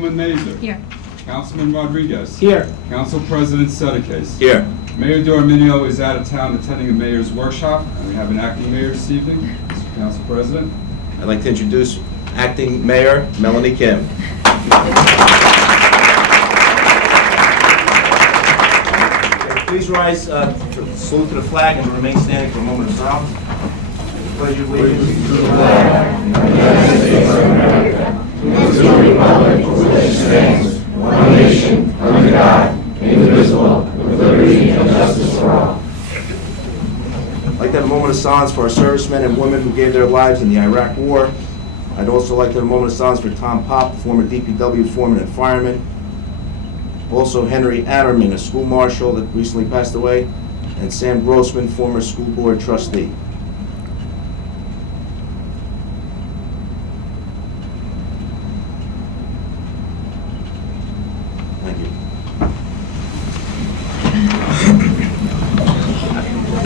Councilwoman Mazur. Here. Councilman Rodriguez. Here. Council President Sedekes. Here. Mayor Dorminio is out of town attending a mayor's workshop, and we have an acting mayor this evening. Mr. Council President. I'd like to introduce Acting Mayor Melanie Kim. Please rise, salute to the flag, and remain standing for a moment of silence. Pledge allegiance to the flag of the United States of America, and to the republic for which it stands, one nation, under God, indivisible, with liberty and justice for all. I'd like to have a moment of silence for our servicemen and women who gave their lives in the Iraq War. I'd also like to have a moment of silence for Tom Pop, former DPW foreman and fireman. Also Henry Adderman, a school marshal that recently passed away, and Sam Grossman, former school board trustee. Thank you.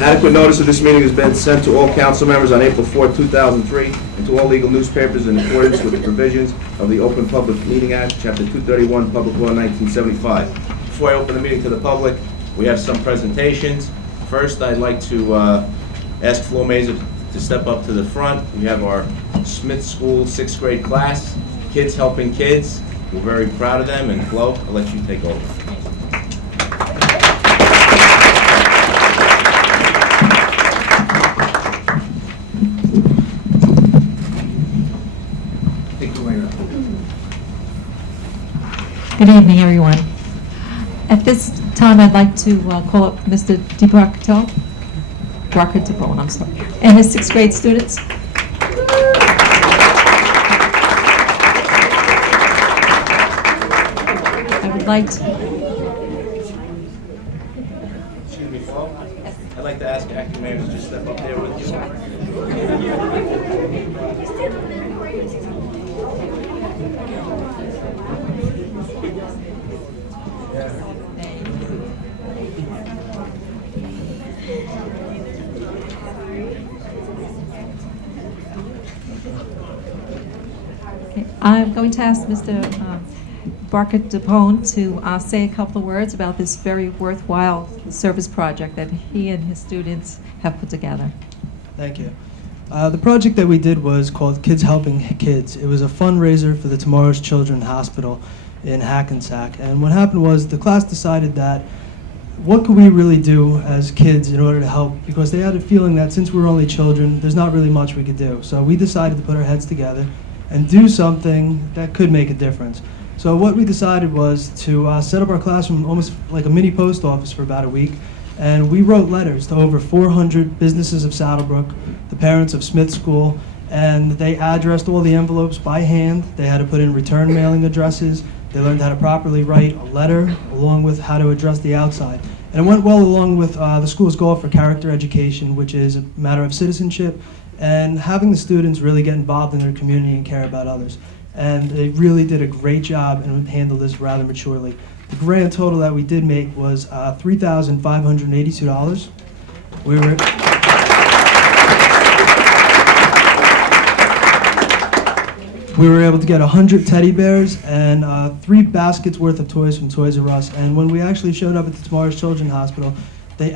Adequate notice of this meeting has been sent to all council members on April 4, 2003, and to all legal newspapers in accordance with the provisions of the Open Public Meeting Act, Chapter 231, Public Law 1975. Before I open the meeting to the public, we have some presentations. First, I'd like to ask Flo Mazur to step up to the front. We have our Smith School 6th grade class, Kids Helping Kids. We're very proud of them, and Flo, I'll let you take over. Good evening, everyone. At this time, I'd like to call up Mr. Barker-Tapone, I'm sorry, and his 6th grade students. I would like to... Excuse me, Flo? I'd like to ask Acting Mayor to just step up there with you. Okay, I'm going to ask Mr. Barker-Tapone to say a couple of words about this very worthwhile service project that he and his students have put together. Thank you. The project that we did was called Kids Helping Kids. It was a fundraiser for the Tomorrow's Children Hospital in Hackensack. And what happened was the class decided that what could we really do as kids in order to help? Because they had a feeling that since we're only children, there's not really much we could do. So we decided to put our heads together and do something that could make a difference. So what we decided was to set up our classroom almost like a mini post office for about a week. And we wrote letters to over 400 businesses of Saddle Brook, the parents of Smith School, and they addressed all the envelopes by hand. They had to put in return mailing addresses. They learned how to properly write a letter, along with how to address the outside. And it went well along with the school's goal for character education, which is a matter of citizenship, and having the students really get involved in their community and care about others. And they really did a great job and handled this rather maturely. The grand total that we did make was $3,582. We were able to get 100 teddy bears and 3 baskets worth of toys from Toys R Us. And when we actually showed up at the Tomorrow's Children Hospital, the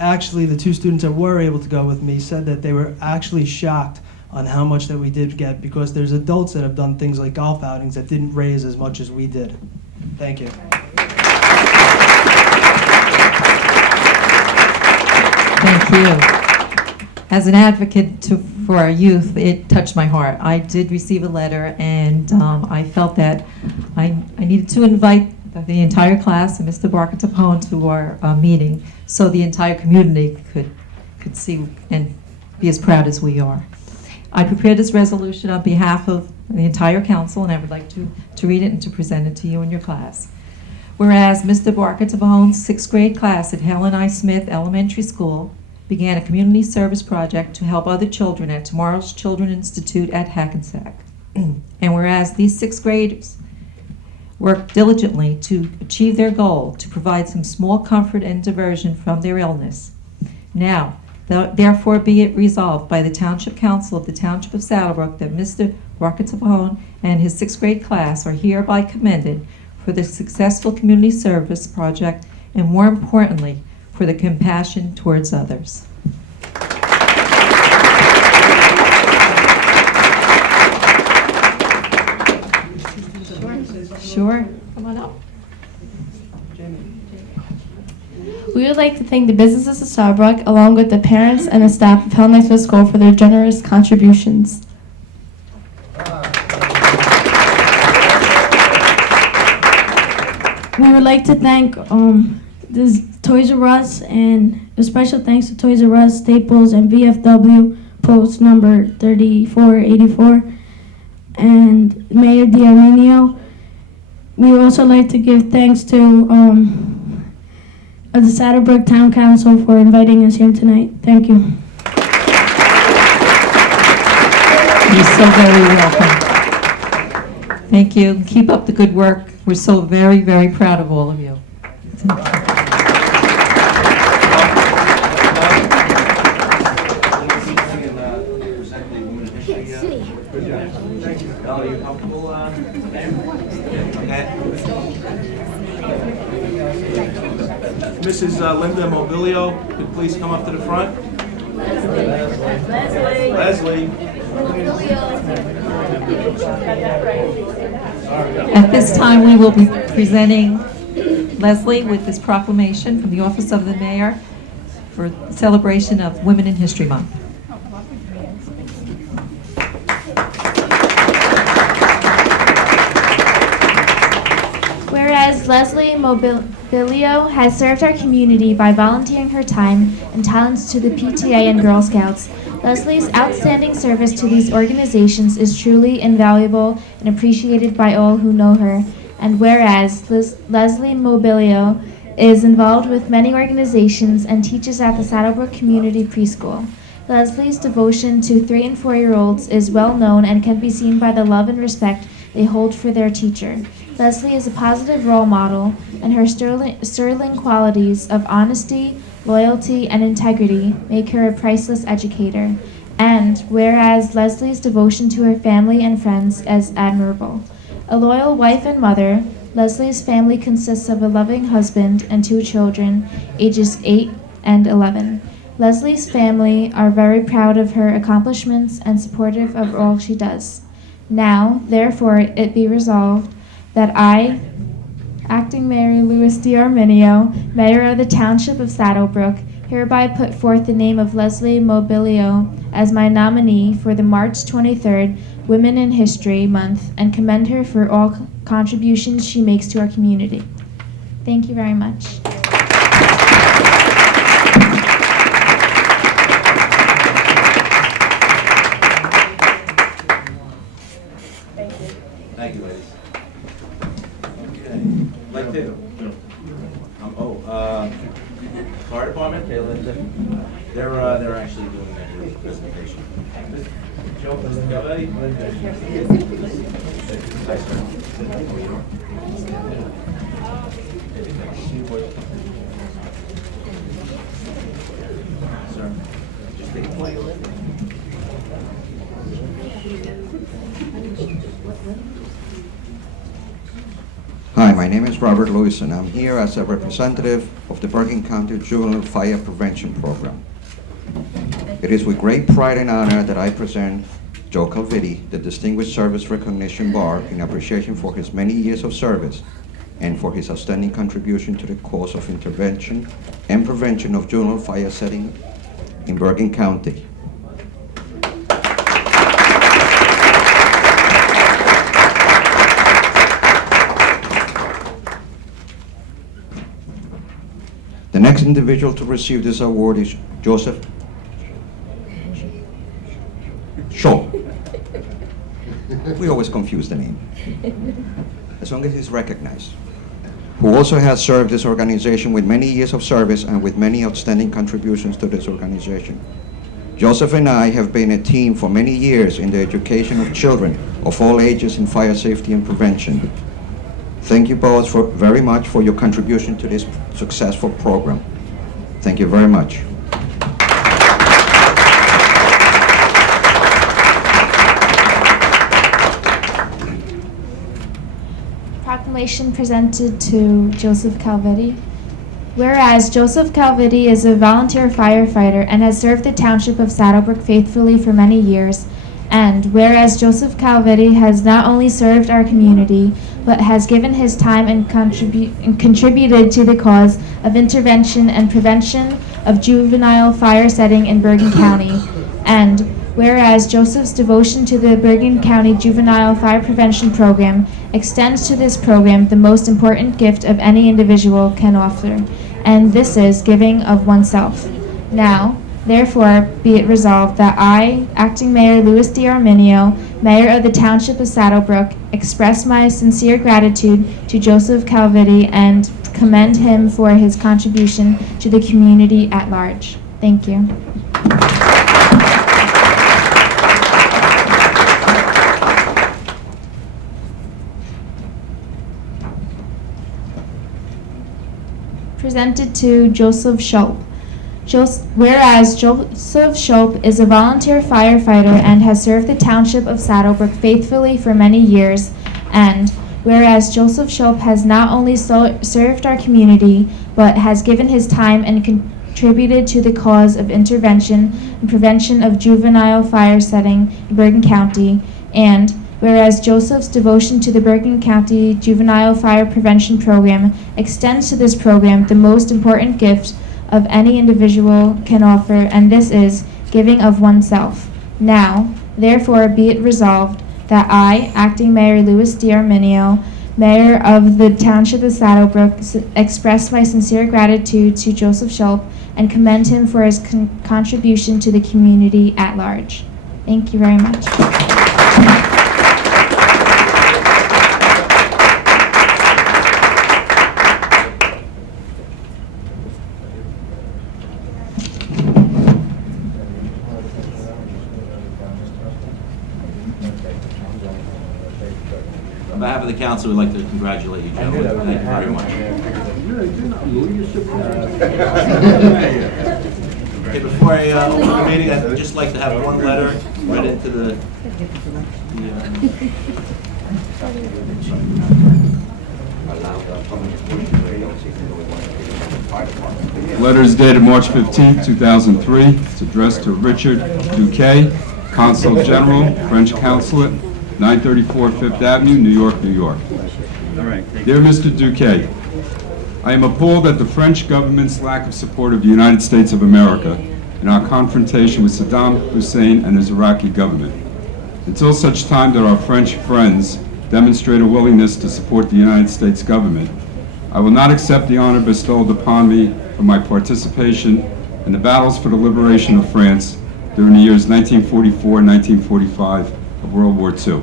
2 students that were able to go with me said that they were actually shocked on how much that we did get, because there's adults that have done things like golf outings that didn't raise as much as we did. Thank you. Thank you. As an advocate for our youth, it touched my heart. I did receive a letter, and I felt that I needed to invite the entire class and Mr. Barker-Tapone to our meeting so the entire community could see and be as proud as we are. I prepared this resolution on behalf of the entire council, and I would like to read it and to present it to you and your class. Whereas Mr. Barker-Tapone's 6th grade class at Helen I. Smith Elementary School began a community service project to help other children at Tomorrow's Children Institute at Hackensack. And whereas these 6th graders worked diligently to achieve their goal to provide some small comfort and diversion from their illness. Now, therefore be it resolved by the Township Council of the Township of Saddle Brook that Mr. Barker-Tapone and his 6th grade class are hereby commended for the successful community service project, and more importantly, for the compassion towards others. Sure, come on up. We would like to thank the businesses of Saddle Brook, along with the parents and the staff of Hell Knoxville School, for their generous contributions. We would like to thank this Toys R Us, and a special thanks to Toys R Us, Staples, and VFW, post number 3484, and Mayor D'Arminio. We would also like to give thanks to of the Saddle Brook Town Council for inviting us here tonight. Thank you. You're so very welcome. Thank you. Keep up the good work. We're so very, very proud of all of you. Are you comfortable? Okay. Mrs. Linda Mobilio, could you please come up to the front? Leslie. At this time, we will be presenting Leslie with this proclamation from the Office of the Mayor for celebration of Women in History Month. Whereas Leslie Mobilio has served our community by volunteering her time and talents to the PTA and Girl Scouts, Leslie's outstanding service to these organizations is truly invaluable and appreciated by all who know her. And whereas Leslie Mobilio is involved with many organizations and teaches at the Saddle Brook Community Preschool, Leslie's devotion to 3- and 4-year-olds is well known and can be seen by the love and respect they hold for their teacher. Leslie is a positive role model, and her sterling qualities of honesty, loyalty, and integrity make her a priceless educator. And whereas Leslie's devotion to her family and friends is admirable. A loyal wife and mother, Leslie's family consists of a loving husband and 2 children, ages 8 and 11. Leslie's family are very proud of her accomplishments and supportive of all she does. Now, therefore, it be resolved that I, Acting Mayor Louis D'Arminio, Mayor of the Township of Saddle Brook, hereby put forth the name of Leslie Mobilio as my nominee for the March 23rd Women in History Month and commend her for all contributions she makes to our community. Thank you very much. Thank you, ladies. Okay. Like to. Fire department, they're actually doing their presentation. Joe, go ahead. Nice, sir. Sir, just take a plate. Hi, my name is Robert Lewis, and I'm here as a representative of the Bergen County Juvenile Fire Prevention Program. It is with great pride and honor that I present Joe Calvitti, the Distinguished Service Recognition Bar, in appreciation for his many years of service and for his outstanding contribution to the cause of intervention and prevention of juvenile fire setting in Bergen County. The next individual to receive this award is Joseph Shaw. We always confuse the name, as long as he's recognized. Who also has served this organization with many years of service and with many outstanding contributions to this organization. Joseph and I have been a team for many years in the education of children of all ages in fire safety and prevention. Thank you both very much for your contribution to this successful program. Thank you very much. proclamation presented to Joseph Calvetti. Whereas Joseph Calvetti is a volunteer firefighter and has served the township of Saddle Brook faithfully for many years, and whereas Joseph Calvetti has not only served our community, but has given his time and contributed to the cause of intervention and prevention of juvenile fire setting in Bergen County, and whereas Joseph's devotion to the Bergen County Juvenile Fire Prevention Program extends to this program the most important gift of any individual can offer, and this is giving of oneself. Now, therefore, be it resolved that I, Acting Mayor Louis D. Arminio, Mayor of the Township of Saddle Brook, express my sincere gratitude to Joseph Calvetti and commend him for his contribution to the community at large. Thank you. Presented to Joseph Schulp. Whereas Joseph Schulp is a volunteer firefighter and has served the township of Saddle Brook faithfully for many years, and whereas Joseph Schulp has not only served our community, but has given his time and contributed to the cause of intervention and prevention of juvenile fire setting in Bergen County, and whereas Joseph's devotion to the Bergen County Juvenile Fire Prevention Program extends to this program the most important gift of any individual can offer, and this is giving of oneself. Now, therefore, be it resolved that I, Acting Mayor Louis D. Arminio, Mayor of the Township of Saddle Brook, express my sincere gratitude to Joseph Schulp and commend him for his contribution to the community at large. Thank you very much. On behalf of the council, we'd like to congratulate you, gentlemen. Thank you very much. Okay, before I open the meeting, I'd just like to have one letter read into the Letter is dated March 15, 2003. It's addressed to Richard Duque, Consul General, French Consulate, 934 Fifth Avenue, New York, New York. Dear Mr. Duque, I am appalled at the French government's lack of support of the United States of America in our confrontation with Saddam Hussein and his Iraqi government. Until such time that our French friends demonstrate a willingness to support the United States government, I will not accept the honor bestowed upon me for my participation in the battles for the liberation of France during the years 1944 and 1945 of World War II.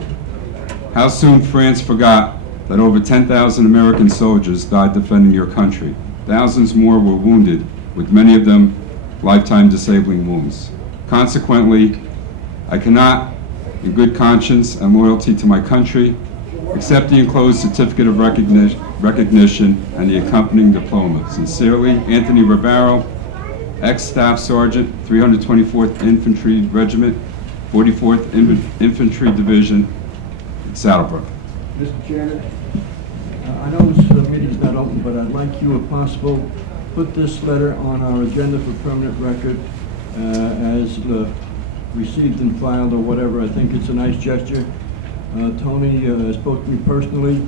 How soon France forgot that over 10,000 American soldiers died defending your country. Thousands more were wounded, with many of them lifetime disabling wounds. Consequently, I cannot, in good conscience and loyalty to my country, accept the enclosed certificate of recognition and the accompanying diploma. Sincerely, Anthony Ribaro, ex-Staff Sergeant, 324th Infantry Regiment, 44th Infantry Division, Saddle Brook. Mr. Chairman, I know this meeting's not open, but I'd like you, if possible, put this letter on our agenda for permanent record as received and filed or whatever. I think it's a nice gesture. Tony spoke to me personally.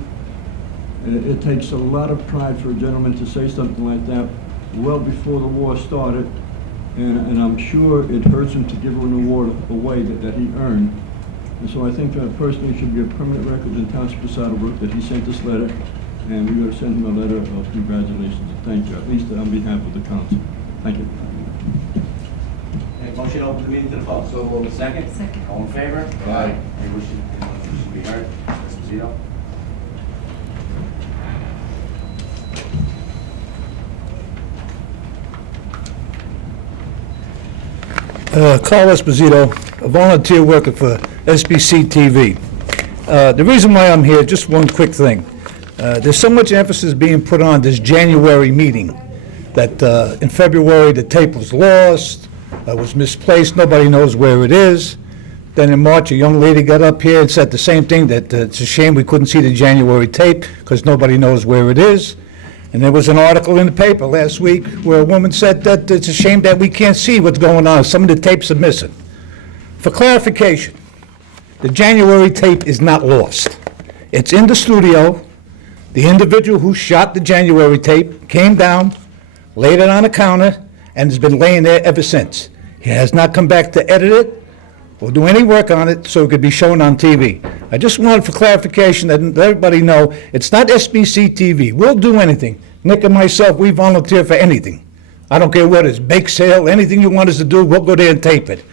It takes a lot of pride for a gentleman to say something like that well before the war started, and I'm sure it hurts him to give an award away that he earned. And so I think personally it should be a permanent record in Township of Saddle Brook that he sent this letter, and we ought to send him a letter of congratulations and thank you, at least on behalf of the council. Thank you. Okay, motion to open the meeting to the public. So moved. Second? Second. All in favor? Aye. Any wish to be heard? Mr. Zito? Carl Esposito, a volunteer worker for SBC TV. The reason why I'm here, just one quick thing. There's so much emphasis being put on this January meeting that in February the tape was lost, was misplaced, nobody knows where it is. Then in March, a young lady got up here and said the same thing, that it's a shame we couldn't see the January tape because nobody knows where it is. And there was an article in the paper last week where a woman said that it's a shame that we can't see what's going on. Some of the tapes are missing. For clarification, the January tape is not lost. It's in the studio. The individual who shot the January tape came down, laid it on the counter, and has been laying there ever since. He has not come back to edit it or do any work on it so it could be shown on TV. I just wanted for clarification that let everybody know it's not SBC TV. We'll do anything. Nick and myself, we volunteer for anything. I don't care what it is, bake sale, anything you want us to do, we'll go there and tape it.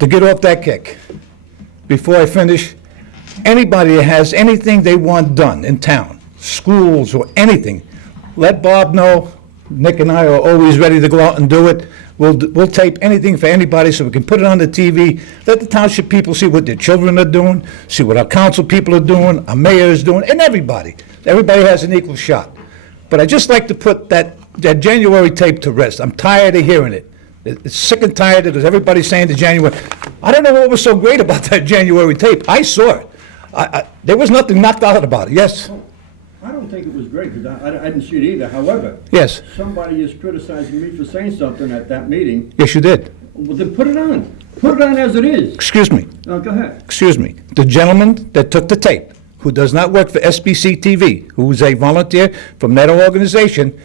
To get off that kick, before I finish, anybody that has anything they want done in town, schools or anything, let Bob know. Nick and I are always ready to go out and do it. We'll tape anything for anybody so we can put it on the TV. Let the township people see what their children are doing, see what our council people are doing, our mayor is doing, and everybody. Everybody has an equal shot. But I just like to put that January tape to rest. I'm tired of hearing it. It's sick and tired because everybody's saying the January. I don't know what was so great about that January tape. I saw it. There was nothing knocked out about it. Yes? I don't think it was great, because I didn't see it either. However, Yes. somebody is criticizing me for saying something at that meeting. Yes, you did. Well, then put it on. Put it on as it is. Excuse me. Now, go ahead. Excuse me. The gentleman that took the tape, who does not work for SBC TV, who is a volunteer from that organization,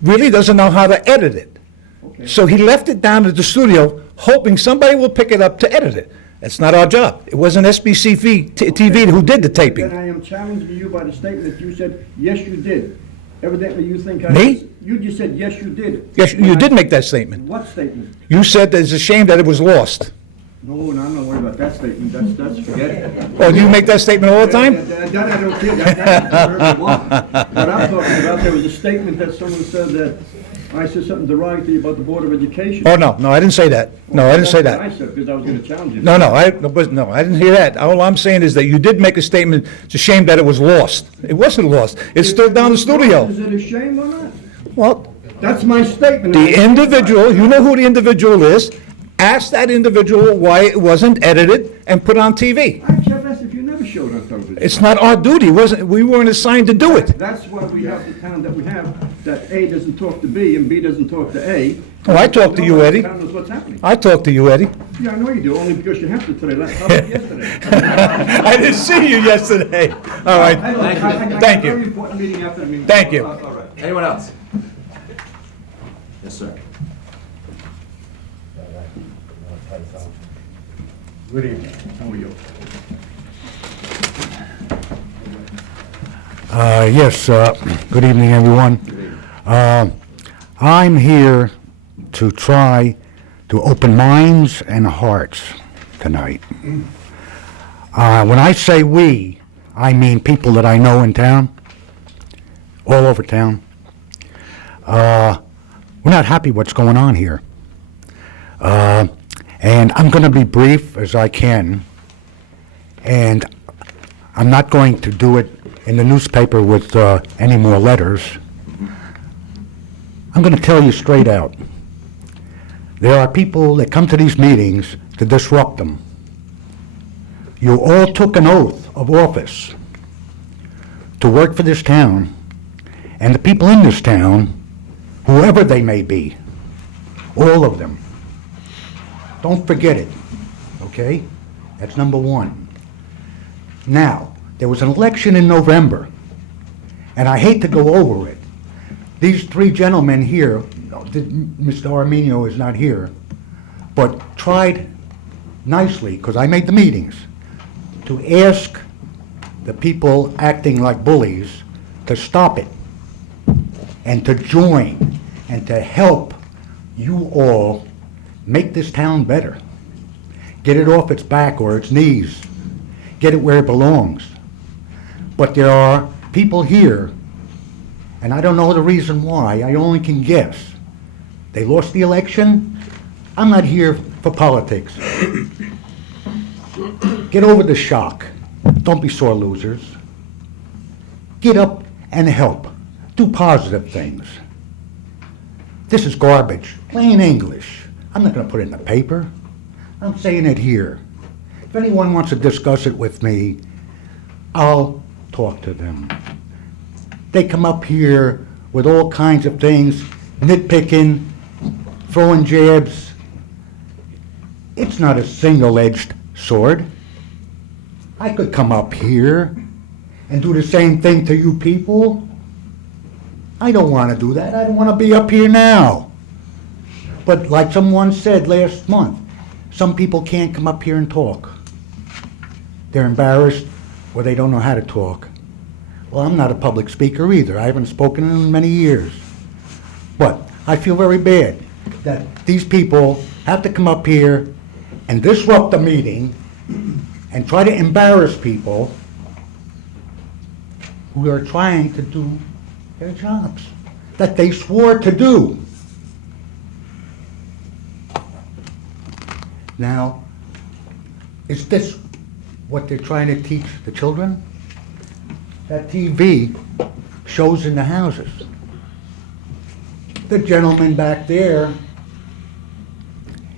really doesn't know how to edit it. Okay. So he left it down at the studio, hoping somebody will pick it up to edit it. That's not our job. It wasn't SBC TV who did the Then taping. I am challenging you by the statement that you said, yes, you did. Evidently, you think I... Me? You just said, yes, you did. Yes, you did make that statement. What statement? You said that it's a shame that it was lost. No, I'm not worried about that statement. That's forget it. Oh, do you make that statement all the time? That I don't care. That's whatever you want. What I'm talking about, there was a statement that someone said that I said something derogatory about the Board of Education. Oh, no, I didn't say that. No, I didn't say That's what that. I said, because I was going to challenge you. No, I didn't hear that. All I'm saying is that you did make a statement, it's a shame that it was lost. It wasn't lost. It's still down the studio. Is it a shame or not? Well, That's my statement. the individual, you know who the individual is, ask that individual why it wasn't edited and put on TV. I can't ask if you never showed on television. It's not our duty, we weren't assigned to do it. That's why we have the town that we have, that A doesn't talk to B and B doesn't talk to A. Oh, I talked to you, Eddie. The town knows what's happening. I talked to you, Eddie. Yeah, I know you do, only because you have to today. How about yesterday? I didn't see you yesterday. All right, Thank you. Very important meeting after the meeting. Thank you. All right. Anyone else? Yes, sir. Good evening. How are you? Yes, good evening, everyone. I'm here to try to open minds and hearts tonight. When I say we, I mean people that I know in town, all over town. We're not happy what's going on here. And I'm going to be brief as I can, and I'm not going to do it in the newspaper with any more letters. I'm going to tell you straight out. There are people that come to these meetings to disrupt them. You all took an oath of office to work for this town, and the people in this town, whoever they may be, all of them, don't forget it, okay? That's number one. Now, there was an election in November, and I hate to go over it. These three gentlemen here, Mr. Arminio is not here, but tried nicely, because I made the meetings, to ask the people acting like bullies to stop it, and to join, and to help you all make this town better. Get it off its back or its knees. Get it where it belongs. But there are people here, and I don't know the reason why, I only can guess. They lost the election. I'm not here for politics. Get over the shock. Don't be sore losers. Get up and help. Do positive things. This is garbage, plain English. I'm not going to put it in the paper. I'm saying it here. If anyone wants to discuss it with me, I'll talk to them. They come up here with all kinds of things, nitpicking, throwing jabs. It's not a single-edged sword. I could come up here and do the same thing to you people. I don't want to do that. I don't want to be up here now. But like someone said last month, some people can't come up here and talk. They're embarrassed or they don't know how to talk. Well, I'm not a public speaker either. I haven't spoken in many years. But I feel very bad that these people have to come up here and disrupt the meeting and try to embarrass people who are trying to do their jobs that they swore to do. Now, is this what they're trying to teach the children? That TV shows in the houses. The gentleman back there,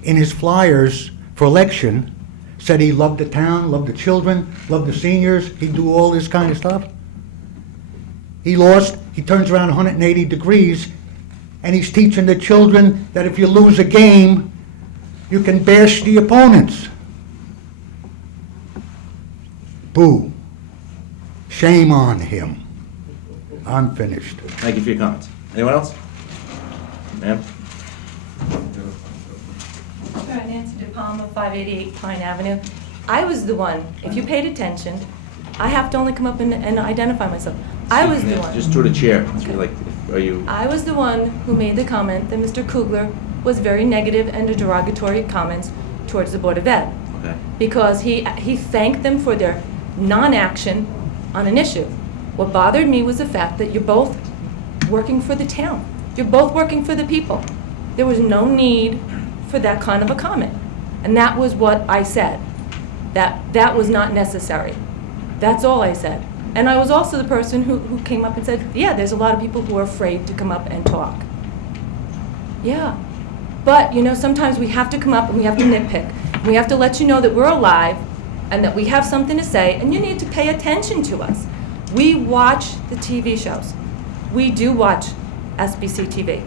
in his flyers for election, said he loved the town, loved the children, loved the seniors, he'd do all this kind of stuff. He lost, he turns around 180 degrees, and he's teaching the children that if you lose a game, you can bash the opponents. Boo. Shame on him. I'm finished. Thank you for your comments. Anyone else? Ma'am? Sure, Nancy DePalma, 588 Pine Avenue. I was the one, if you paid attention, I have to only come up and identify myself. I was the one. Just through the chair. Like, are you? I was the one who made the comment that Mr. Kugler was very negative and derogatory comments towards the Board of Ed. Okay. Because he thanked them for their non-action on an issue. What bothered me was the fact that you're both working for the town. You're both working for the people. There was no need for that kind of a comment. And that was what I said. That was not necessary. That's all I said. And I was also the person who came up and said, yeah, there's a lot of people who are afraid to come up and talk. Yeah. But, you know, sometimes we have to come up and we have to nitpick. We have to let you know that we're alive and that we have something to say, and you need to pay attention to us. We watch the TV shows. We do watch SBC TV.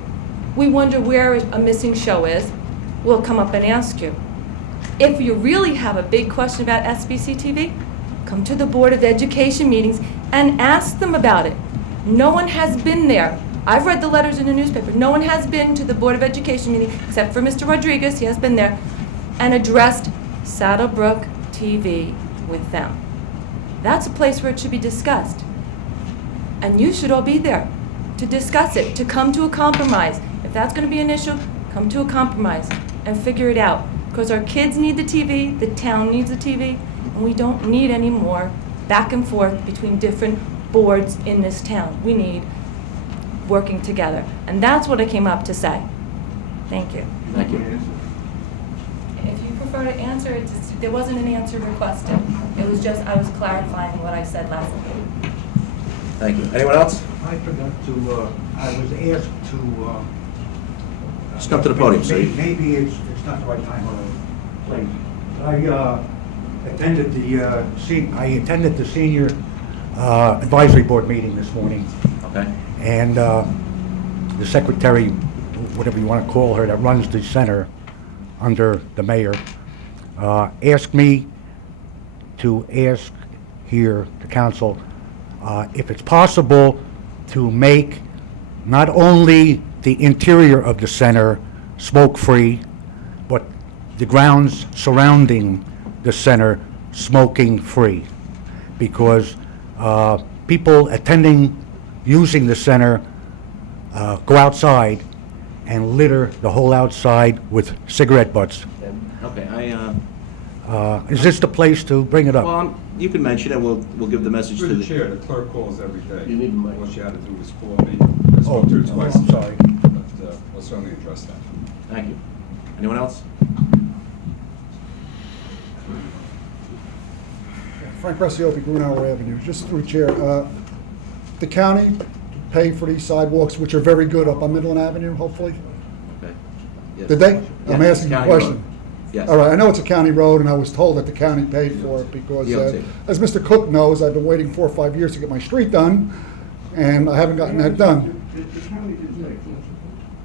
We wonder where a missing show is. We'll come up and ask you. If you really have a big question about SBC TV, come to the Board of Education meetings and ask them about it. No one has been there. I've read the letters in the newspaper. No one has been to the Board of Education meeting except for Mr. Rodriguez, he has been there, and addressed Saddle Brook TV with them. That's a place where it should be discussed. And you should all be there to discuss it, to come to a compromise. If that's going to be an issue, come to a compromise and figure it out. Because our kids need the TV, the town needs the TV, and we don't need any more back and forth between different boards in this town. We need working together. And that's what I came up to say. Thank you. Thank you. If you prefer to answer, there wasn't an answer requested. It was just, I was clarifying what I said last week. Thank you. Anyone else? I forgot to, I was asked to, Just come to the podium, sir. Maybe it's not the right time or place. I attended the senior advisory board meeting this morning. Okay. And the secretary, whatever you want to call her, that runs the center under the mayor, asked me to ask here, the council, if it's possible to make not only the interior of the center smoke-free, but the grounds surrounding the center smoking-free. Because people attending, using the center, go outside and litter the whole outside with cigarette butts. Okay, Is this the place to bring it up? well, you can mention it, we'll give the message to Through the the... chair, the clerk calls every day. You need a mic. All she had to do was call me. I spoke to her twice. I'm sorry. But we'll certainly address that. Thank you. Anyone else? Frank Pressiopi, Grunauer Avenue, just through chair. The county pay for these sidewalks, which are very good up on Midland Avenue, hopefully? Okay. Yes. Did they? Yes, I'm asking a county question. road. Yes. All right, I know it's a county road, and I was told that the county paid for it because, DOT. as Mr. Cook knows, I've been waiting 4 or 5 years to get my street done, and I haven't gotten that done.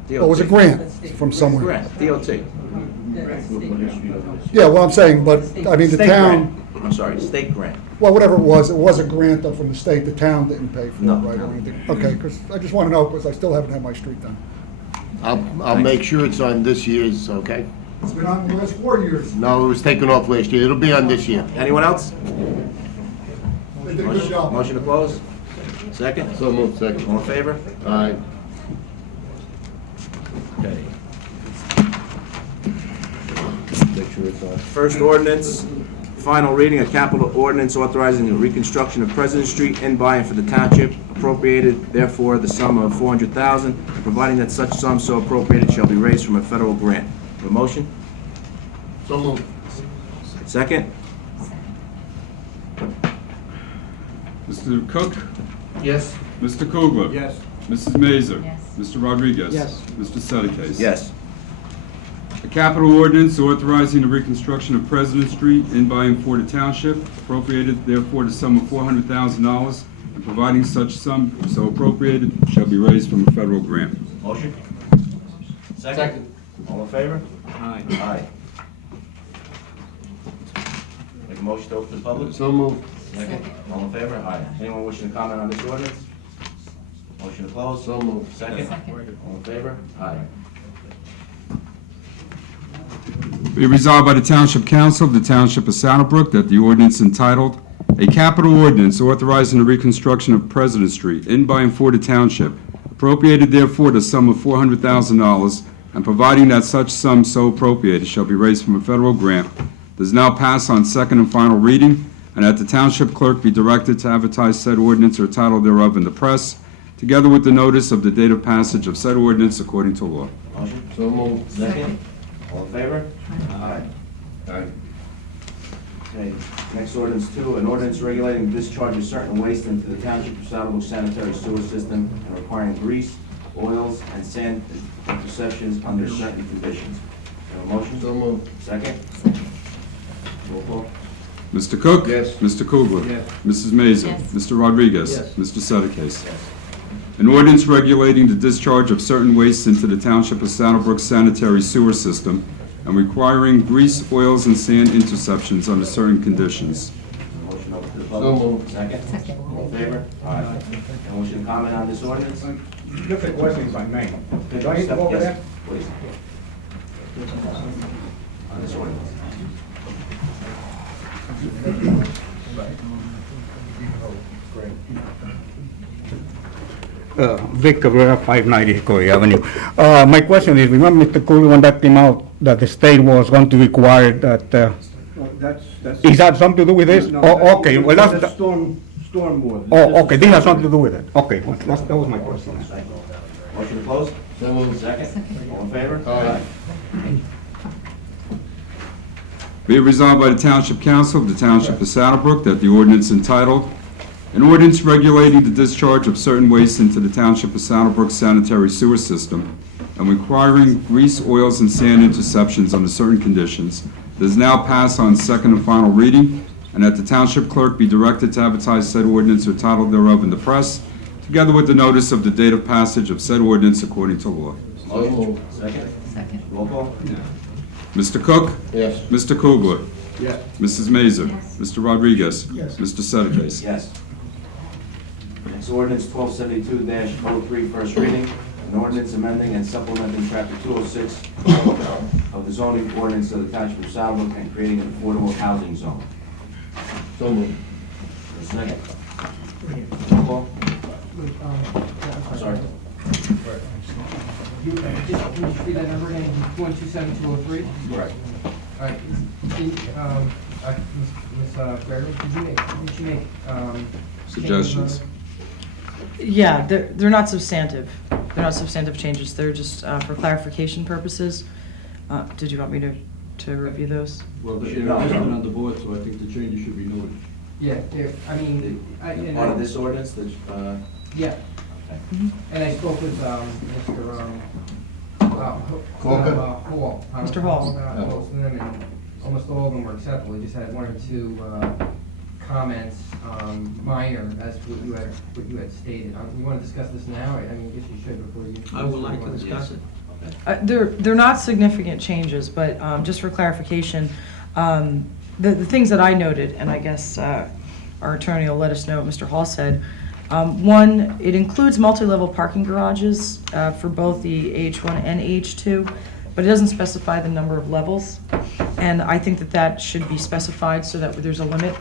DOT. Oh, it was a grant from somewhere. Grant, DOT. Yeah, well, I'm saying, but, I mean, the State town, grant. I'm sorry, state grant. well, whatever it was a grant though from the state, the town didn't pay for it, No. right, or anything? Okay, because I just want to know, because I still haven't had my street done. I'll make sure it's on this year's, okay? It's been on the last 4 years. No, it was taken off last year. It'll be on this year. Anyone else? They did a good job. Motion to close? Second? So moved, second. All in favor? Aye. Okay. Make sure it's on. First ordinance, final reading, a capital ordinance authorizing the reconstruction of President Street in by and for the township, appropriated therefore the sum of $400,000, providing that such sum so appropriated shall be raised from a federal grant. A motion? So moved. Second? Mr. Cook? Yes. Mr. Kugler? Yes. Mrs. Mazer? Yes. Mr. Rodriguez? Yes. Mr. Settecase? Yes. A capital ordinance authorizing the reconstruction of President Street in by and for the township, appropriated therefore the sum of $400,000, and providing such sum so appropriated shall be raised from a federal grant. Motion? Second. All in favor? Aye. Aye. Make a motion to open the public? So moved. Second. All in favor? Aye. Anyone wishing to comment on this ordinance? Motion to close? So moved. Second. All in favor? Aye. Be resolved by the Township Council of the Township of Saddle Brook that the ordinance entitled, "A Capital Ordinance Authorizing the Reconstruction of President Street in by and for the Township, appropriated therefore the sum of $400,000, and providing that such sum so appropriated shall be raised from a federal grant," does now pass on second and final reading, and that the Township Clerk be directed to advertise said ordinance or title thereof in the press, together with the notice of the date of passage of said ordinance according to law. Motion? So moved. Second. All in favor? Aye. Aye. Okay, next ordinance two, an ordinance regulating the discharge of certain waste into the Township of Saddle Brook sanitary sewer system and requiring grease, oils, and sand interceptions under certain conditions. Have a motion? So moved. Second? Roll call? Mr. Cook? Yes. Mr. Kugler? Yes. Mrs. Mazer? Yes. Mr. Rodriguez? Yes. Mr. Settecase? An ordinance regulating the discharge of certain wastes into the Township of Saddle Brook sanitary sewer system and requiring grease, oils, and sand interceptions under certain conditions. Motion open to the So public? moved. Second? Second. All in favor? Aye. Anyone wishing to comment on this ordinance? Just a question, if I may. Could Do I you need to step- go over yes, there? Please. On this ordinance. Vic Cabrera, 590 Hickory Avenue. My question is, remember Mr. Cooley when that came out, that the state was going to require that, That's. is that something to do with this? No, Oh, okay, well, That's that's, storm board. oh, okay, this has something to do with it. Okay, well, that was my question. Motion to close? So moved. Second? All in favor? Aye. Be it resolved by the Township Council of the Township of Saddle Brook that the ordinance entitled, "An Ordinance Regulating the Discharge of Certain Waste into the Township of Saddle Brook Sanitary Sewer System and Requiring Grease, Oils, and Sand Interceptions under Certain Conditions," does now pass on second and final reading, and that the Township Clerk be directed to advertise said ordinance or title thereof in the press, together with the notice of the date of passage of said ordinance according to law. So moved. Second? Second. Roll call? Mr. Cook? Yes. Mr. Kugler? Yes. Mrs. Mazer? Yes. Mr. Rodriguez? Yes. Mr. Settecase? Yes. Next ordinance 1272-03, first reading. An ordinance amending and supplementing chapter 206 of the zoning ordinance of the Township of Saddle Brook and creating an affordable housing zone. So moved. Second. Roll call? I'm sorry. Can you read that number again, 127203? Correct. All right, Ms. Gregory, did you make, Suggestions? Yeah, they're not substantive. They're not substantive changes. They're just for clarification purposes. Did you want me to review those? Well, they're listed on the board, so I think the changes should be noted. yeah, I mean, Part of this ordinance, that, yeah, okay. and I spoke with Mr. Hall. Mr. Hall. Most of them, and almost all of them were acceptable. We just had one or two comments, minor, as to what you had stated. You want to discuss this now? I mean, I guess you should before you. I would like to discuss it. They're not significant changes, but just for clarification, the things that I noted, and I guess our attorney will let us know what Mr. Hall said. One, it includes multi-level parking garages for both the AH1 and AH2, but it doesn't specify the number of levels. And I think that should be specified so that there's a limit.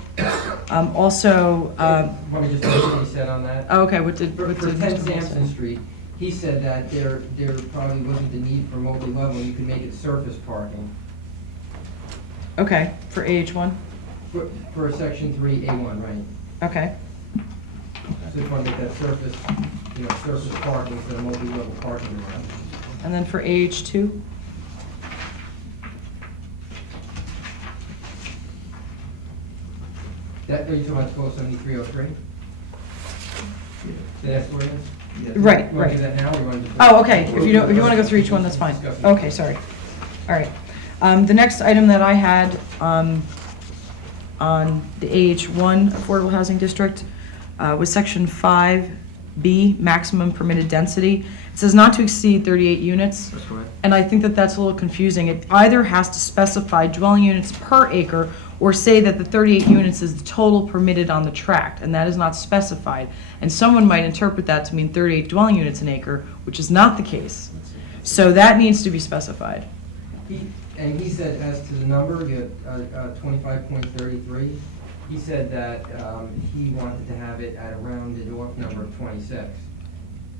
Also, Want me just to say what he said on that? oh, okay, what did For Mr. 10 Hall Sampson say? Street, he said that there probably wasn't the need for multi-level, you could make it surface parking. Okay, for AH1? For section 3A1, right? Okay. So you want to make that surface, surface parking instead of multi-level parking around. And then for AH2? Are you talking about 127303? That's where it is? Right, You want to right. do that now, or you want to? Oh, okay, if you want to go through each one, that's fine. Okay, sorry. All right. The next item that I had on the AH1 Affordable Housing District was section 5B, maximum permitted density. It says not to exceed 38 units. That's correct. And I think that's a little confusing. It either has to specify dwelling units per acre or say that the 38 units is the total permitted on the tract, and that is not specified. And someone might interpret that to mean 38 dwelling units an acre, which is not the case. So that needs to be specified. And he said as to the number, you had 25.33, he said that he wanted to have it at a rounded off number of 26.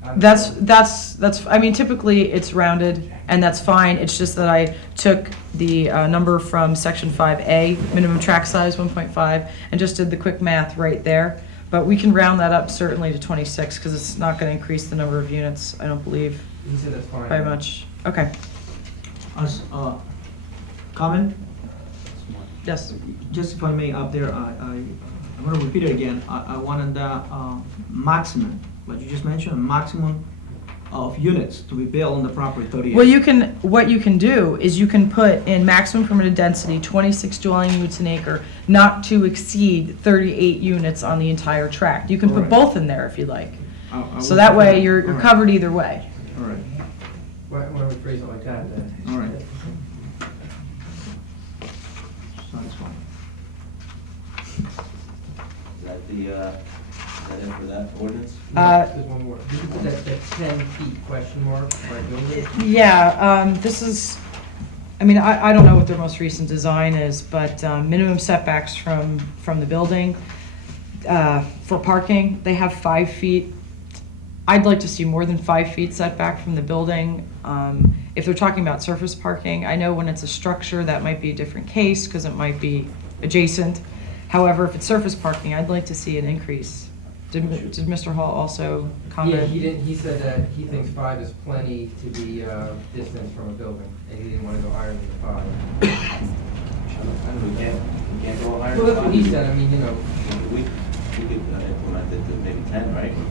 I mean, typically it's rounded, and that's fine. It's just that I took the number from section 5A, minimum tract size 1.5, and just did the quick math right there. But we can round that up certainly to 26, because it's not going to increase the number of units, I don't believe, He said that's fine. by much. Okay. As comment? Yes. Just if I may, up there, I'm going to repeat it again. I wanted the maximum, what you just mentioned, maximum of units to be built on the property, 38. Well, what you can do is you can put in maximum permitted density, 26 dwelling units an acre, not to exceed 38 units on the entire tract. You can put Alright. both in there if you like. I So will that put way that. you're Alright. covered either way. All right. Why don't we phrase it like that then? All right. Sounds fine. Is that the, is that it for that ordinance? There's one more. Did you put that 10 feet question mark right over it? Yeah, this is, I mean, I don't know what their most recent design is, but minimum setbacks from the building for parking, they have 5 feet. I'd like to see more than 5 feet setback from the building. If they're talking about surface parking, I know when it's a structure, that might be a different case because it might be adjacent. However, if it's surface parking, I'd like to see an increase. Did Mr. Hall also comment? Yeah, he didn't, he said that he thinks 5 is plenty to be distance from a building, and he didn't want to go higher than 5. We can't go higher. Well, that's what he said, I mean, We could implement it to maybe 10, right? 15?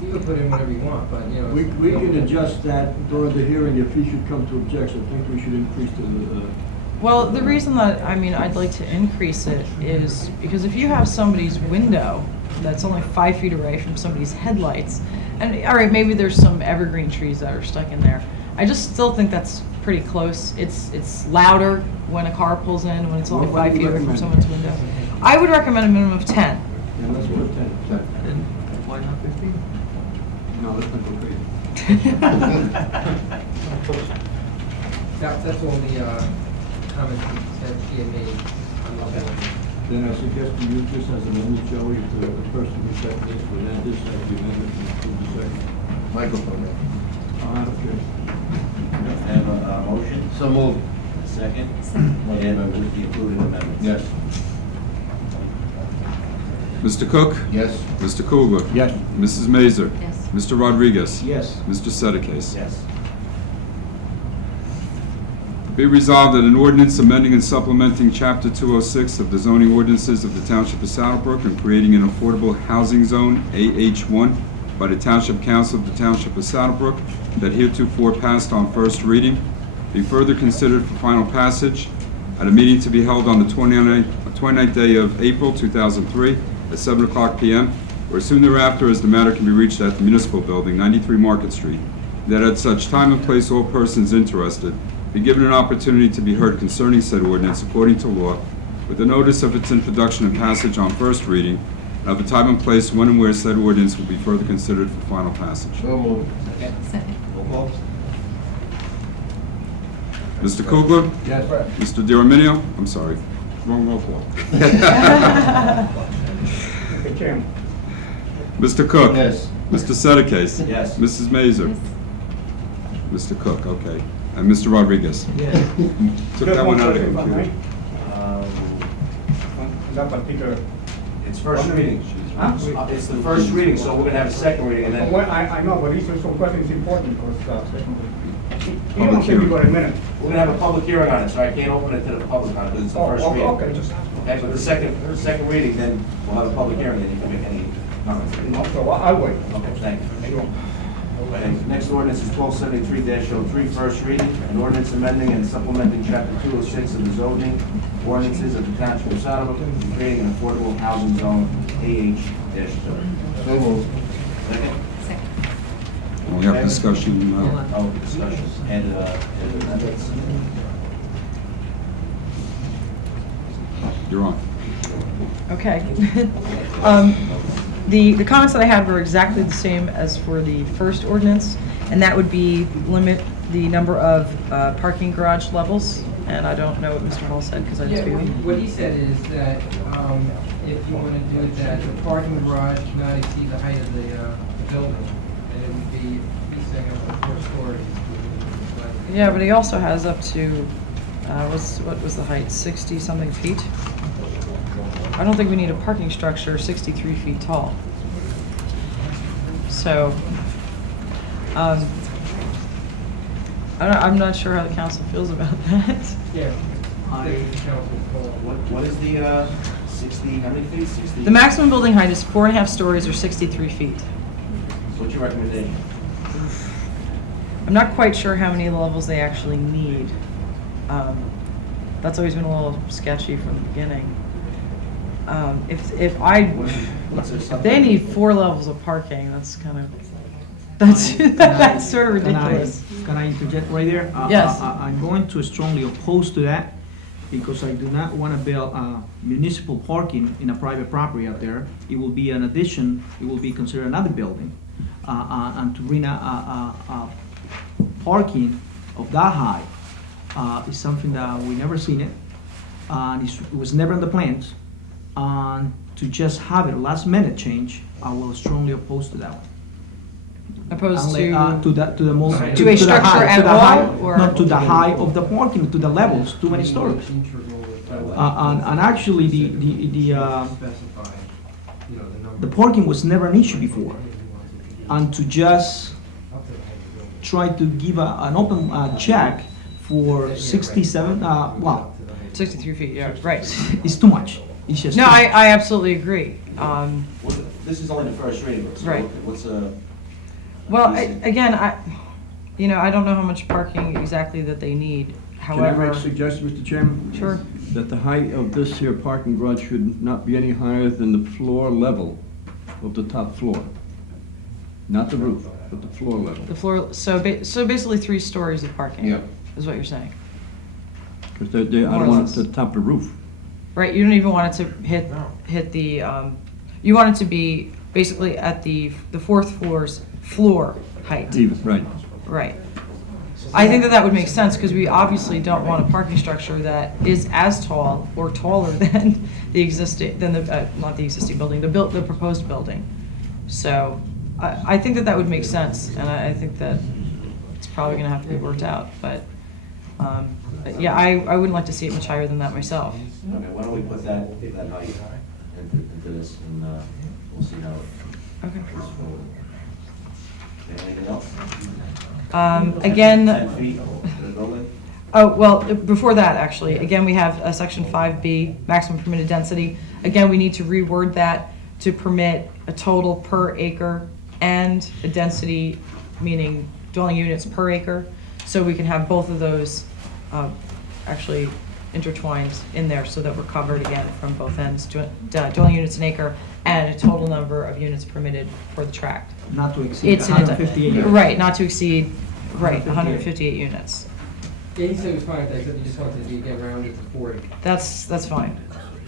you can put in whatever you want, but, We can adjust that during the hearing if he should come to objection. I think we should increase the, Well, the reason that, I mean, I'd like to increase it is because if you have somebody's window that's only 5 feet away from somebody's headlights, and all right, maybe there's some evergreen trees that are stuck in there. I just still think that's pretty close. It's louder when a car pulls in, when it's only What 5 do you feet away from recommend? someone's window. I would recommend a minimum of 10. yeah, let's put 10. And why not 15? No, let's not go crazy. that's all the comments he said she had made on the agenda. Then I suggest to you, just as an amendment, Joey, if the person who seconded this would add this as the amendment to approve the second. Microphone. Okay. Have a motion? So moved. A second? And with the included amendments? Yes. Mr. Cook? Yes. Mr. Kugler? Yes. Mrs. Mazer? Yes. Mr. Rodriguez? Yes. Mr. Sedekis? Yes. Be resolved that an ordinance amending and supplementing Chapter 206 of the zoning ordinances of the Township of Saddle Brook and creating an affordable housing zone, AH1, by the Township Council of the Township of Saddle Brook that heretofore passed on first reading be further considered for final passage at a meeting to be held on the 29th day of April 2003 at 7:00 p.m. or soon thereafter, as the matter can be reached at the Municipal Building, 93 Market Street, that at such time and place all persons interested be given an opportunity to be heard concerning said ordinance according to law, with a notice of its introduction and passage on first reading, and of the time and place when and where said ordinance will be further considered for final passage. Second. Roll call. Mr. Kugler? Yes. Mr. DiRominio? I'm sorry, wrong roll call. Mr. Cook? Yes. Mr. Sedekis? Yes. Mrs. Mazer? Mr. Cook, okay. And Mr. Rodriguez? Yes. Took that one out of the computer. It's first reading. It's the first reading, so we're gonna have a second reading and then. I know, but these are some questions important because, Public hearing. a minute. We're gonna have a public hearing on it, so I can't open it to the public on it, because it's the first reading. Okay, just, Okay, but the second reading, then we'll have a public hearing, then you can make any comments. so I'll wait. Okay, thank you. Okay, next ordinance is 1273-03, first reading, an ordinance amending and supplementing chapter 206 of the zoning ordinances of the Township of Saddle Brook, and creating an affordable housing zone, AH-2. So moved. Second? We have discussion. Oh, discussion, and amendments. You're on. Okay. The comments that I had were exactly the same as for the first ordinance, and that would be limit the number of parking garage levels. And I don't know what Mr. Hall said because I just Yeah, gave him. what he said is that if you want to do that, the parking garage cannot exceed the height of the building, and it would be leasing up to 4 stories. Yeah, but he also has up to, what was the height, 60-something feet? I don't think we need a parking structure 63 feet tall. So, I'm not sure how the council feels about that. Yeah. What is the 60, how many feet, 60? The maximum building height is 4.5 stories or 63 feet. What's your recommendation? I'm not quite sure how many levels they actually need. That's always been a little sketchy from the beginning. If they need 4 levels of parking, that's kind of, that's sort of ridiculous. Can I interject right there? Yes. I'm going to strongly oppose to that because I do not want to build municipal parking in a private property out there. It will be an addition, it will be considered another building. And to bring a parking of that high is something that we never seen it. And it was never in the plans. And to just have it last minute change, I will strongly oppose to that one. Opposed To the most to a the structure height, at to the all, height, or- not to the height of the parking, to the levels, too many stories. And actually, the parking was never an issue before. And to just try to give an open check for 67, well, 63 feet, yeah, right. it's too much. It's just No, too I absolutely agree. This is only the first reading, so Right. what's Well, again, I don't know how much parking exactly that they need. Can I However, make a suggestion, Mr. Chairman? Sure. That the height of this here parking garage should not be any higher than the floor level of the top floor. Not the roof, but the floor level. the floor, so basically 3 stories of parking. Yeah. Is what you're saying. Because I More or don't want less. it to the top of the roof. Right, you don't even want it to hit the, you want it to be basically at the 4th floor's floor height. Even, right. Right. I think that would make sense, because we obviously don't want a parking structure that is as tall or taller than the existing, not the existing building, the proposed building. So, I think that would make sense, and I think that it's probably gonna have to be worked out, but, yeah, I wouldn't like to see it much higher than that myself. Okay, why don't we put that height into this, and we'll see how it Okay. goes forward. Okay, anything else? Again. 10 feet to the building? Oh, well, before that, actually, again, we have section 5B, maximum permitted density. Again, we need to reword that to permit a total per acre and a density, meaning dwelling units per acre, so we can have both of those actually intertwined in there so that we're covered again from both ends, dwelling units an acre and a total number of units permitted for the tract. Not to exceed It's an 158 units. Right, not to exceed, right, 158 units. Yeah, he said it was fine, except he just wanted to get rounded to 40. That's fine.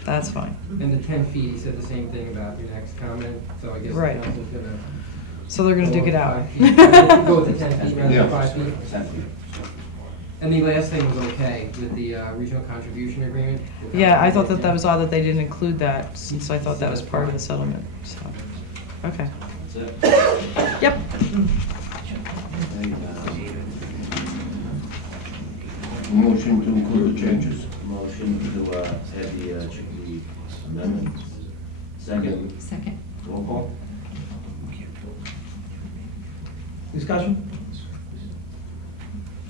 That's fine. And the 10 feet, he said the same thing about your next comment, so I guess the Right. council's gonna. So they're gonna duke it out. 5 feet. Go with the 10 feet rather Yeah. than 5 feet. And the last thing was okay with the regional contribution agreement? Yeah, I thought that was odd that they didn't include that, since I thought that was part of the settlement, so, okay. Yep. Motion to include the changes. Motion to add the amendment. Second. Second. Roll call. Discussion?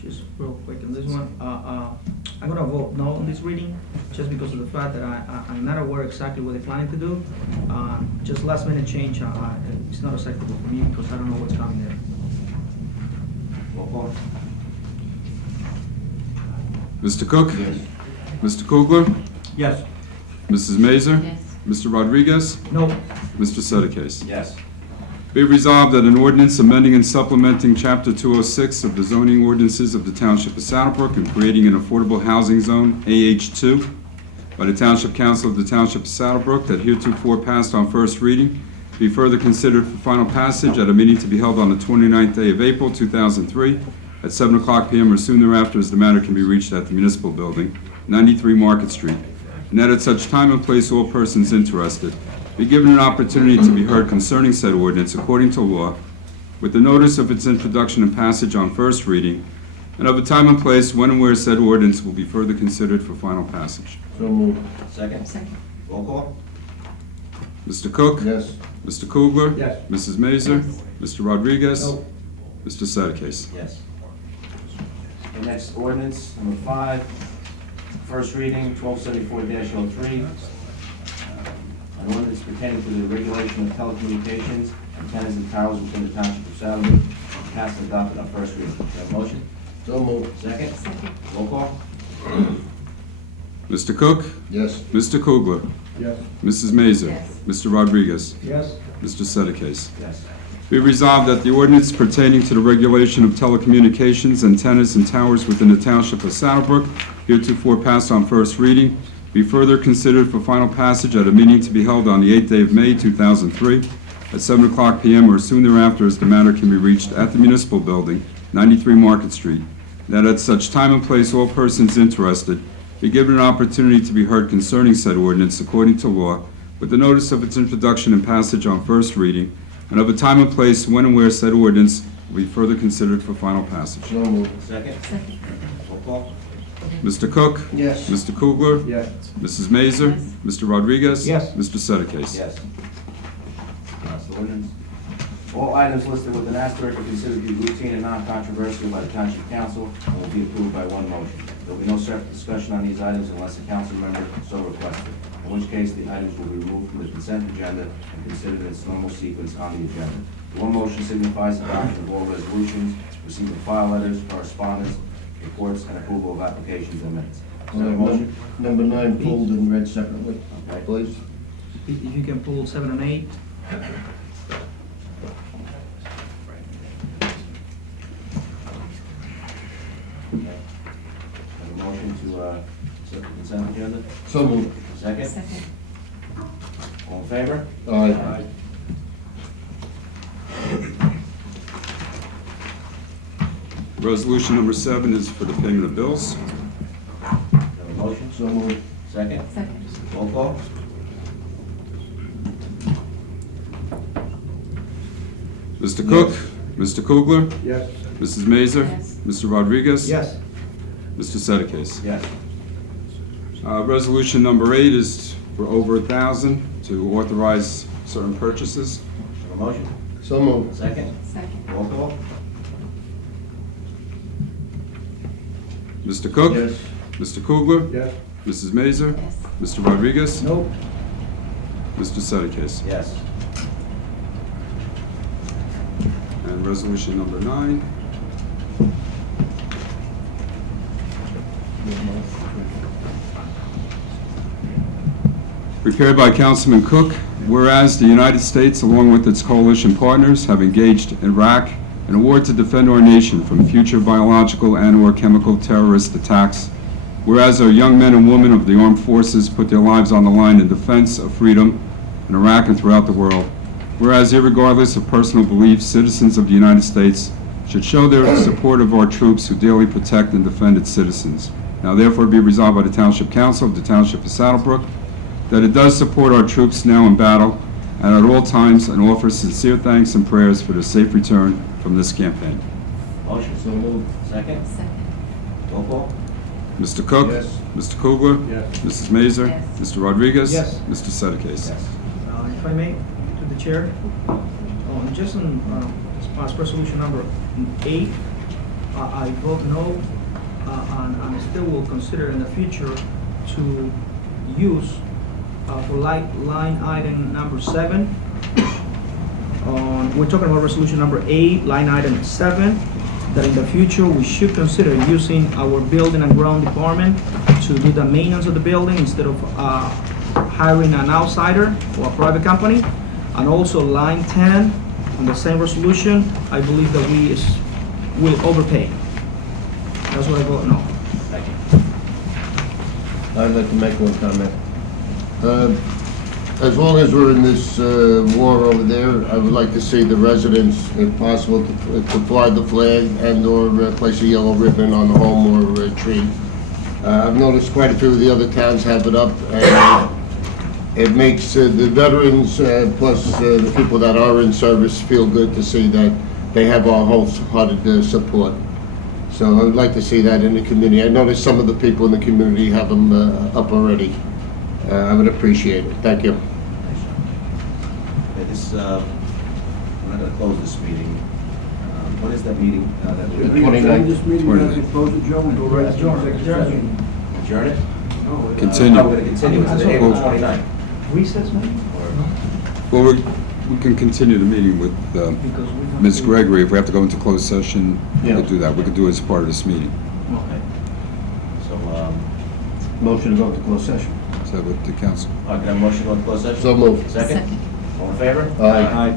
Just real quick on this one, I'm gonna vote no on this reading, just because of the fact that I'm not aware exactly what they're planning to do. Just last minute change, it's not acceptable for me, because I don't know what's coming there. Roll call. Mr. Cook? Yes. Mr. Kugler? Yes. Mrs. Mazer? Yes. Mr. Rodriguez? No. Mr. Sedekase? Yes. Be resolved that an ordinance amending and supplementing Chapter 206 of the zoning ordinances of the Township of Saddle Brook and creating an affordable housing zone, AH2, by the Township Council of the Township of Saddle Brook that heretofore passed on first reading, be further considered for final passage at a meeting to be held on the 29th day of April, 2003, at 7:00 p.m. or soon thereafter, as the matter can be reached at the Municipal Building, 93 Market Street, and that at such time and place all persons interested be given an opportunity to be heard concerning said ordinance according to law, with the notice of its introduction and passage on first reading, and of a time and place when and where said ordinance will be further considered for final passage. So moved. Second. Second. Roll call. Mr. Cook? Yes. Mr. Kugler? Yes. Mrs. Mazer? Mr. Rodriguez? No. Mr. Sedekase? Yes. The next ordinance, number 5, first reading, 1274-03. An ordinance pertaining to the regulation of telecommunications, antennas and towers within the Township of Saddle Brook, passed and adopted on first reading. Do you have a motion? So moved. Second. Second. Roll call. Mr. Cook? Yes. Mr. Kugler? Yes. Mrs. Mazer? Yes. Mr. Rodriguez? Yes. Mr. Sedekase? Yes. Be resolved that the ordinance pertaining to the regulation of telecommunications, antennas, and towers within the Township of Saddle Brook, heretofore passed on first reading, be further considered for final passage at a meeting to be held on the 8th day of May, 2003, at 7:00 p.m. or soon thereafter, as the matter can be reached at the Municipal Building, 93 Market Street, that at such time and place all persons interested be given an opportunity to be heard concerning said ordinance according to law, with the notice of its introduction and passage on first reading, and of a time and place when and where said ordinance will be further considered for final passage. So moved. Second. Second. Roll call. Mr. Cook? Yes. Mr. Kugler? Yes. Mrs. Mazer? Yes. Mr. Rodriguez? Yes. Mr. Sedekase? Yes. That's the ordinance. All items listed with an asterisk are considered to be routine and non-controversial by the Township Council and will be approved by one motion. There will be no separate discussion on these items unless a council member so requested, in which case the items will be removed from the consent agenda and considered in its normal sequence on the agenda. One motion signifies adoption of all resolutions, receipt of file letters, correspondence, reports, and approval of applications and minutes. Is there a motion? Number 9 pulled and read separately, Okay. please. If you can pull 7 and 8. Have a motion to accept the consent agenda? So moved. Second? Second. All in favor? Aye. Resolution number 7 is for the payment of bills. Have a motion? So moved. Second? Second. Roll call? Mr. Cook? Mr. Kugler? Yes. Mrs. Mazer? Yes. Mr. Rodriguez? Yes. Mr. Sedekase? Yes. Resolution number 8 is for over 1,000 to authorize certain purchases. Have a motion? So moved. Second? Second. Roll call? Mr. Cook? Yes. Mr. Kugler? Yes. Mrs. Mazer? Yes. Mr. Rodriguez? Nope. Mr. Sedekase? Yes. And resolution number 9. Prepared by Councilman Cook, whereas the United States, along with its coalition partners, have engaged Iraq in a war to defend our nation from future biological and/or chemical terrorist attacks, whereas our young men and women of the armed forces put their lives on the line in defense of freedom in Iraq and throughout the world, whereas irregardless of personal beliefs, citizens of the United States should show their support of our troops who daily protect and defend its citizens. Now therefore be resolved by the Township Council of the Township of Saddle Brook that it does support our troops now in battle and at all times and offers sincere thanks and prayers for their safe return from this campaign. Motion so moved. Second? Second. Roll call? Mr. Cook? Yes. Mr. Kugler? Yes. Mrs. Mazer? Yes. Mr. Rodriguez? Yes. Mr. Sedekis? If I may, to the chair, just on resolution number 8, I vote no, and I still will consider in the future to use for line item number 7. We're talking about resolution number 8, line item 7, that in the future we should consider using our building and ground department to do the maintenance of the building instead of hiring an outsider or a private company. And also line 10, on the same resolution, I believe that we will overpay. That's what I vote no. Thank you. I'd like to make one comment. As long as we're in this war over there, I would like to see the residents, if possible, to fly the flag and/or place a yellow ribbon on the home or tree. I've noticed quite a few of the other towns have it up, and it makes the veterans plus the people that are in service feel good to see that they have our wholehearted support. So I would like to see that in the community. I noticed some of the people in the community have them up already. I would appreciate it. Thank you. Okay, we're not gonna close this meeting. What is that meeting? That we're gonna 29th. This meeting, we're gonna close it, Joe, and go right to executive session. adjourn it? No, Continue. Oh, we're gonna continue it to April 29th. Recess, maybe? Well, we can continue the meeting with Ms. Gregory. If we have to go into closed session, we Yeah. could do that. We could do it as part of this meeting. Okay. So, Motion to go to closed session. Is that what the council? can I have a motion to go to closed session? So moved. Second? All in favor? Aye.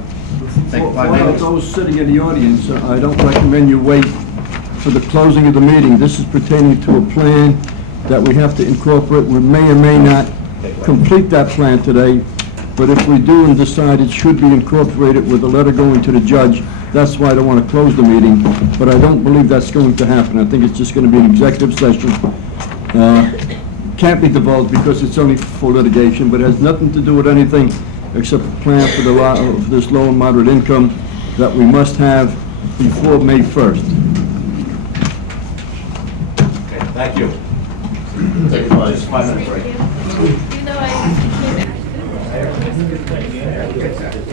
For those sitting in the audience, I don't recommend you wait for the closing of the meeting. This is pertaining to a plan that we have to incorporate. We may or may not complete that plan today, but if we do and decide it should be incorporated with a letter going to the judge, that's why I don't want to close the meeting, but I don't believe that's going to happen. I think it's just going to be an executive session. Can't be divulged because it's only for litigation, but it has nothing to do with anything except a plan for this low and moderate income that we must have before May 1st. Okay, thank you. Take a Just 5-minute break. You know, I came back.